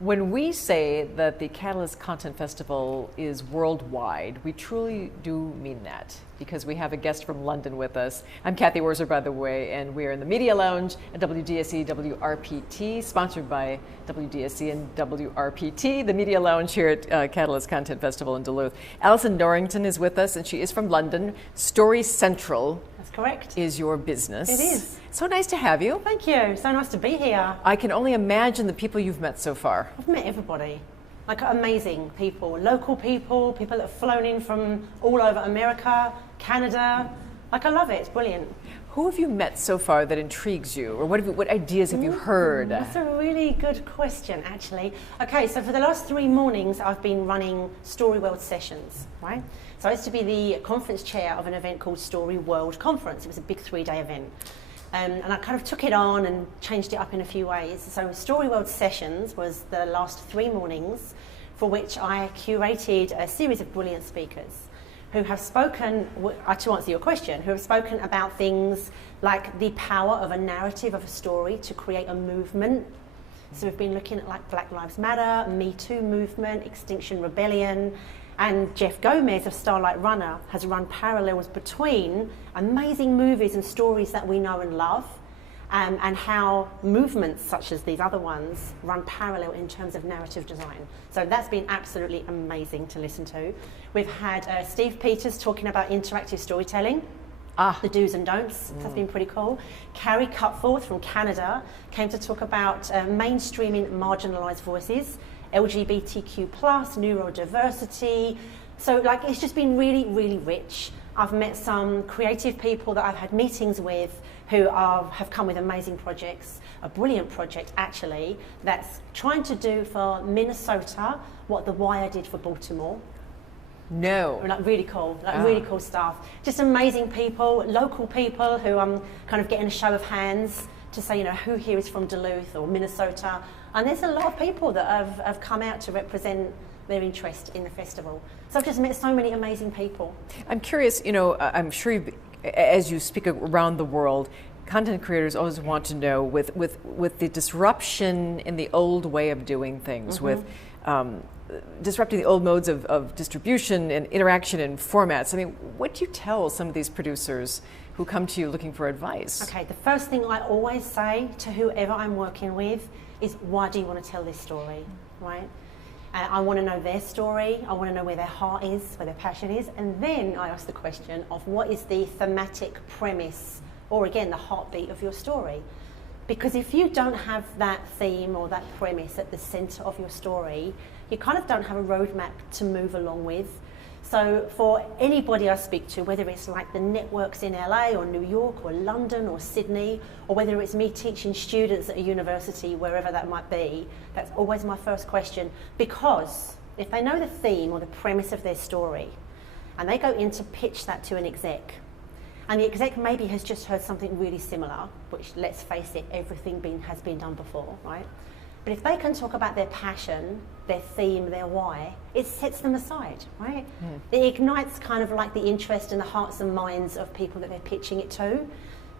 When we say that the Catalyst Content Festival is worldwide, we truly do mean that, because we have a guest from London with us. I'm Kathy Worzer, by the way, and we're in the Media Lounge at WDSE WRPT, sponsored by WDSE and WRPT, the Media Lounge here at Catalyst Content Festival in Duluth. Alison Norrington is with us, and she is from London. Storycentral. That's correct. Is your business. It is. So nice to have you. Thank you. So nice to be here. I can only imagine the people you've met so far. I've met everybody. Like amazing people, local people that have flown in from all over America, Canada. Like I love it. It's brilliant. Who have you met so far that intrigues you, or what ideas have you heard? That's a really good question, actually. Okay, so for the last 3 mornings, I've been running Story World sessions, right? So I used to be the conference chair of an event called Story World Conference. It was a big 3-day event. And I kind of took it on and changed it up in a few ways. So Story World Sessions was the last 3 mornings, for which I curated a series of brilliant speakers who have spoken, to answer your question, who have spoken about things like the power of a narrative of a story to create a movement. So we've been looking at like Black Lives Matter, Me Too movement, Extinction Rebellion, and Jeff Gomez of Starlight Runner has run parallels between amazing movies and stories that we know and love, and how movements such as these other ones run parallel in terms of narrative design. So that's been absolutely amazing to listen to. We've had Steve Peters talking about interactive storytelling, the do's and don'ts. That's been pretty cool. Carrie Cutforth from Canada came to talk about mainstreaming marginalised voices, LGBTQ+, neurodiversity. So like it's just been really, really rich. I've met some creative people that I've had meetings with who have come with amazing projects. A brilliant project actually that's trying to do for Minnesota what The Wire did for Baltimore. No. Like really cool, really cool stuff. Just amazing people, local people who I'm kind of getting a show of hands to say, you know, who here is from Duluth or Minnesota. And there's a lot of people that have come out to represent their interest in the festival. So I've just met so many amazing people. I'm curious, you know, I'm sure as you speak around the world, content creators always want to know with the disruption in the old way of doing things, with disrupting the old modes of distribution and interaction and formats. I mean, what do you tell some of these producers who come to you looking for advice? Okay, the first thing I always say to whoever I'm working with is, why do you want to tell this story, right? I want to know their story, I want to know where their heart is, where their passion is, and then I ask the question of what is the thematic premise, or again, the heartbeat of your story. Because if you don't have that theme or that premise at the center of your story, you kind of don't have a roadmap to move along with. So for anybody I speak to, whether it's like the networks in LA or New York or London or Sydney, or whether it's me teaching students at a university, wherever that might be, that's always my first question. Because if they know the theme or the premise of their story, and they go in to pitch that to an exec, and the exec maybe has just heard something really similar, which, let's face it, everything has been done before, right? But if they can talk about their passion, their theme, their why, it sets them aside, right? It ignites kind of like the interest in the hearts and minds of people that they're pitching it to.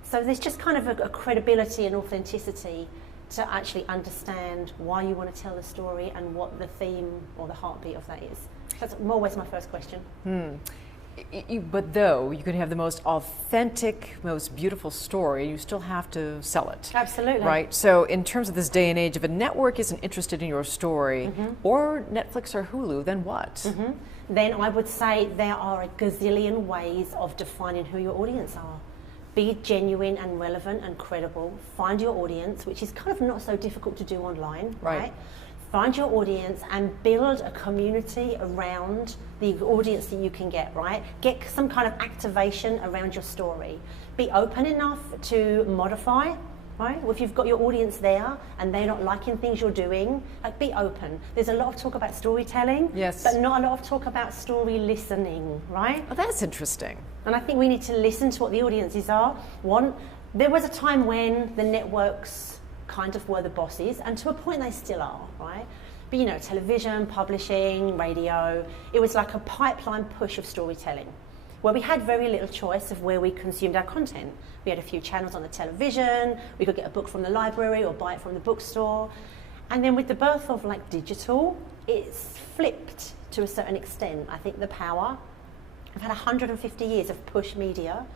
So there's just kind of a credibility and authenticity to actually understand why you want to tell the story and what the theme or the heartbeat of that is. That's always my first question. But though you could have the most authentic, most beautiful story, you still have to sell it. Absolutely. Right? So in terms of this day and age, if a network isn't interested in your story, or Netflix or Hulu, then what? Then I would say there are a gazillion ways of defining who your audience are. Be genuine and relevant and credible. Find your audience, which is kind of not so difficult to do online, right? Find your audience and build a community around the audience that you can get, right? Get some kind of activation around your story. Be open enough to modify, right? If you've got your audience there and they're not liking things you're doing, like be open. There's a lot of talk about storytelling, yes, but not a lot of talk about story listening, right? Oh, that's interesting. And I think we need to listen to what the audiences are. There was a time when the networks kind of were the bosses, and to a point they still are, right? But you know, television, publishing, radio, it was like a pipeline push of storytelling, where we had very little choice of where we consumed our content. We had a few channels on the television, we could get a book from the library or buy it from the bookstore, And then with the birth of like digital, it's flipped to a certain extent. I think the power. I've had 150 years of push media,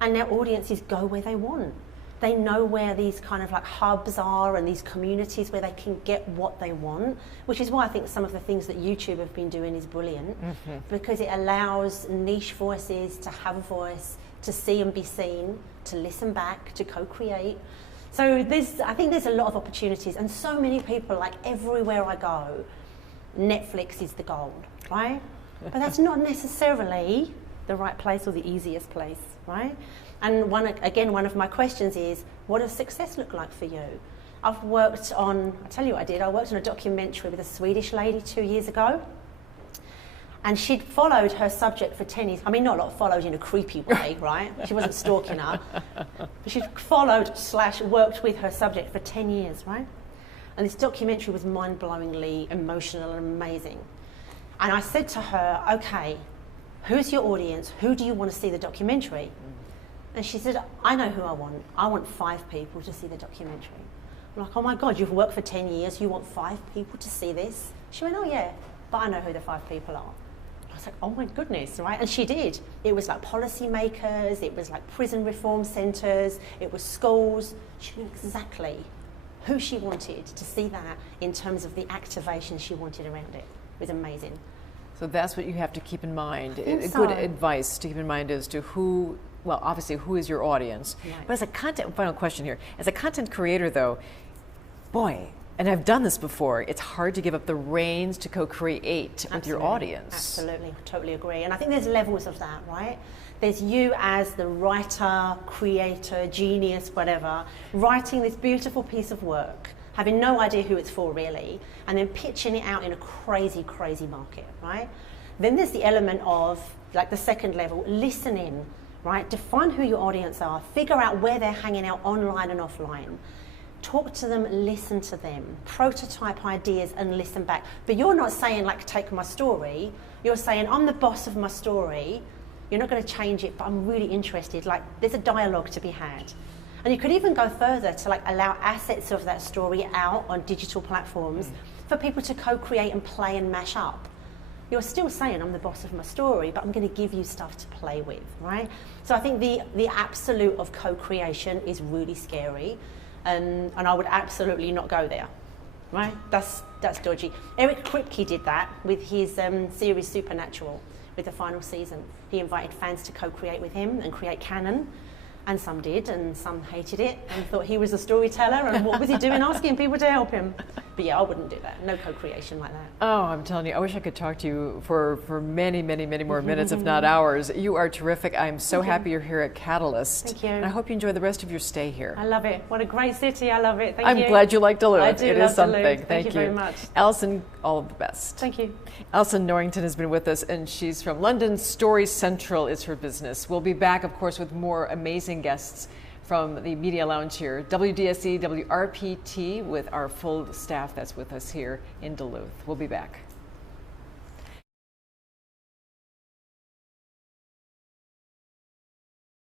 and now audiences go where they want. They know where these kind of like hubs are and these communities where they can get what they want, which is why I think some of the things that YouTube have been doing is brilliant, because it allows niche voices to have a voice, to see and be seen, to listen back, to co-create. So I think there's a lot of opportunities, and so many people, like everywhere I go, Netflix is the goal, right? But that's not necessarily the right place or the easiest place, right? And one of my questions is, what does success look like for you? I've worked on, I'll tell you what I did, I worked on a documentary with a Swedish lady 2 years ago, and she'd followed her subject for 10 years. I mean, not a lot followed in a creepy way, right? She wasn't stalking her, but she'd followed / worked with her subject for 10 years, right? And this documentary was mind-blowingly emotional and amazing. And I said to her, okay, who's your audience? Who do you want to see the documentary? And she said, I know who I want. I want 5 people to see the documentary. I'm like, oh my God, you've worked for 10 years, you want 5 people to see this? She went, oh yeah, but I know who the 5 people are. I was like, oh my goodness, right? And she did. It was like policymakers, it was like prison reform centres, it was schools. She knew exactly who she wanted to see that in terms of the activation she wanted around it. It was amazing. So that's what you have to keep in mind. So. Good advice to keep in mind as to who, well, obviously, who is your audience. Right. But as a final question here, as a content creator though, boy, and I've done this before, it's hard to give up the reins to co-create with your audience. Absolutely, totally agree. And I think there's levels of that, right? There's you as the writer, creator, genius, whatever, writing this beautiful piece of work, having no idea who it's for really, and then pitching it out in a crazy, crazy market, right? Then there's the element of, like the second level, listening, right? Define who your audience are, figure out where they're hanging out online and offline. Talk to them, listen to them, prototype ideas and listen back. But you're not saying like, take my story, you're saying, I'm the boss of my story, you're not going to change it, but I'm really interested. Like, there's a dialogue to be had. And you could even go further to like allow assets of that story out on digital platforms for people to co-create and play and mash up. You're still saying, I'm the boss of my story, but I'm going to give you stuff to play with, right? So I think the absolute of co-creation is really scary, and I would absolutely not go there, right? That's dodgy. Eric Kripke did that with his series Supernatural, with the final season. He invited fans to co-create with him and create canon. And some did, and some hated it, and thought he was a storyteller, and what was he doing asking people to help him? But yeah, I wouldn't do that. No co-creation like that. Oh, I'm telling you, I wish I could talk to you for many, many, many more minutes, if not hours. You are terrific. I'm so happy you're here at Catalyst. Thank you. And I hope you enjoy the rest of your stay here. I love it. What a great city. I love it. Thank you. I'm glad you like Duluth. I do it love is something. Duluth. Thank you very much. Alison, all of the best. Thank you. Alison Norrington has been with us, and she's from London. Story Central is her business. We'll be back, of course, with more amazing guests from the Media Lounge here, WDSE, WRPT, with our full staff that's with us here in Duluth. We'll be back.